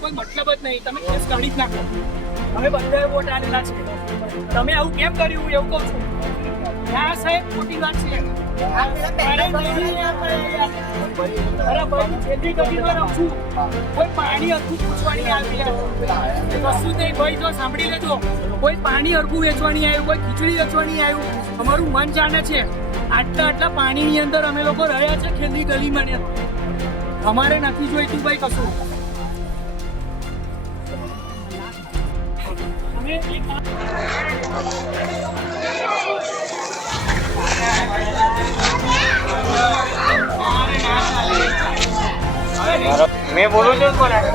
કોઈ મતલબ જ નહીં, તમે કેસ કાઢી જ નાખો. અમે બધાએ વોટ આલેલા છે, તમે આવું કેમ કર્યું એવું કહું છું. ના સાહેબ, ખોટી વાત છે. કોઈ પાણી હરખું પૂછવાની આવી કશું નહીં ભાઈ, તો સાંભળી લેજો. કોઈ પાણી હરખું વેચવાની આવ્યું, કોઈ ખીચડી વેચવાની આવ્યું. અમારું મન જાણે છે. આટલા પાણીની અંદર અમે લોકો રહ્યા છે ખેલની ગલીમાં ને. અમારે નથી જોઈતું ભાઈ કશું. मैं बोलूं जो कोण आहे